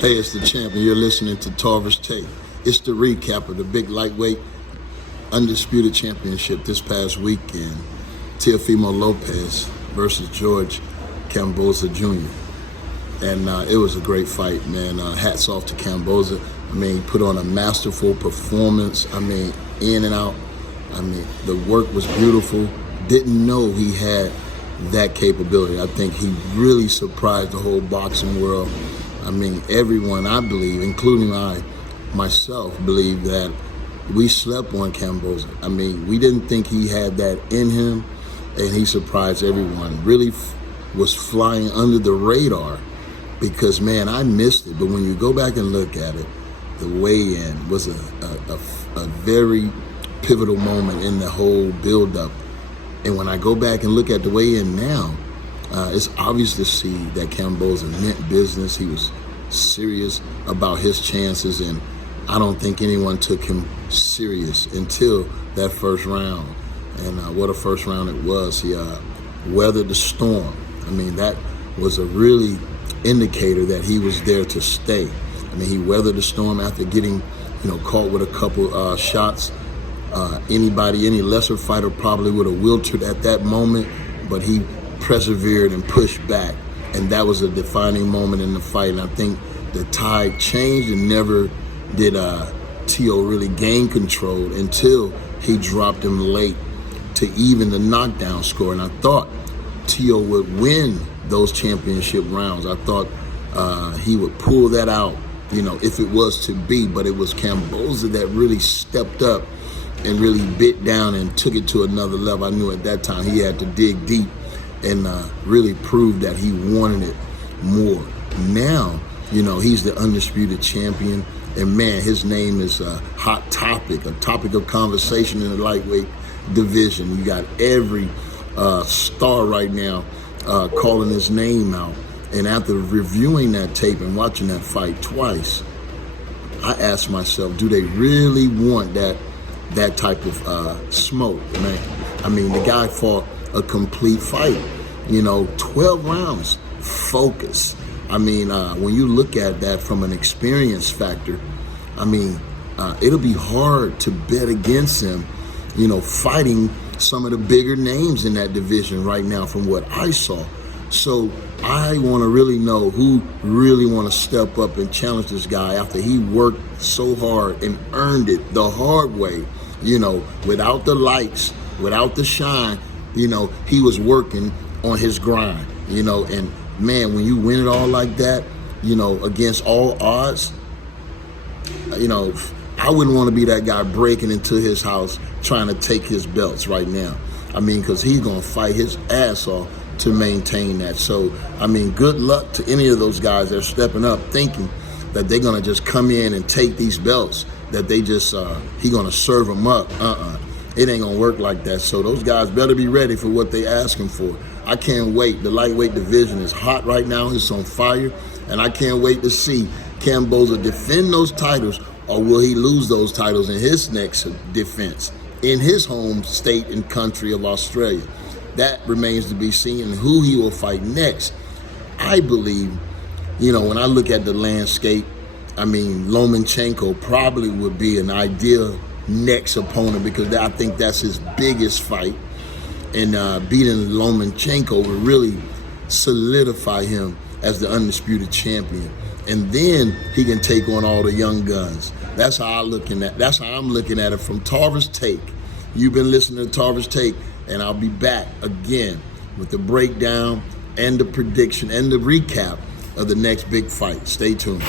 Hey, it's the champ, and you're listening to Tarver's Take. It's the recap of the big lightweight undisputed championship this past weekend. Teofimo Lopez versus George Kambosos Jr. And it was a great fight, man. Hats off to Kambosos. I mean, he put on a masterful performance. I mean, in and out. I mean, the work was beautiful. Didn't know he had that capability. I think he really surprised the whole boxing world. I mean, everyone, I believe, including myself, believe that we slept on Kambosos. I mean, we didn't think he had that in him, and he surprised everyone. Really was flying under the radar because, man, I missed it. But when you go back and look at it, the weigh-in was a very pivotal moment in the whole build-up. And when I go back and look at the weigh-in now, it's obvious to see that Kambosos meant business. He was serious about his chances, and I don't think anyone took him serious until that first round. And what a first round it was. He weathered the storm. I mean, that was a really indicator that he was there to stay. I mean, he weathered the storm after getting, caught with a couple shots. Any lesser fighter probably would have wilted at that moment, but he persevered and pushed back, and that was a defining moment in the fight. And I think the tide changed, and never did Teo really gain control until he dropped him late to even the knockdown score. And I thought Teo would win those championship rounds. I thought he would pull that out, if it was to be, but it was Kambosos that really stepped up and really bit down and took it to another level. I knew at that time he had to dig deep and really prove that he wanted it more. Now, he's the undisputed champion, and man, his name is a hot topic, a topic of conversation in the lightweight division. You got every star right now calling his name out. And after reviewing that tape and watching that fight twice, I asked myself, do they really want that type of smoke, man? I mean, the guy fought a complete fight, 12 rounds, focus. I mean, when you look at that from an experience factor, I mean, it'll be hard to bet against him, fighting some of the bigger names in that division right now from what I saw. So I want to really know who really want to step up and challenge this guy after he worked so hard and earned it the hard way, without the lights, without the shine. He was working on his grind, and man, when you win it all like that, against all odds, I wouldn't want to be that guy breaking into his house trying to take his belts right now. I mean, because he's going to fight his ass off to maintain that. So, I mean, good luck to any of those guys that are stepping up thinking that they're going to just come in and take these belts, that they just, he going to serve them up. It ain't going to work like that. So those guys better be ready for what they asking for. I can't wait. The lightweight division is hot right now. It's on fire. And I can't wait to see Kambosos defend those titles, or will he lose those titles in his next defense in his home state and country of Australia. That remains to be seen, and who he will fight next. I believe, when I look at the landscape, I mean, Lomachenko probably would be an ideal next opponent, because I think that's his biggest fight. And beating Lomachenko would really solidify him as the undisputed champion. And then he can take on all the young guns. That's how I'm looking at it from Tarver's Take. You've been listening to Tarver's Take, and I'll be back again with the breakdown and the prediction and the recap of the next big fight. Stay tuned.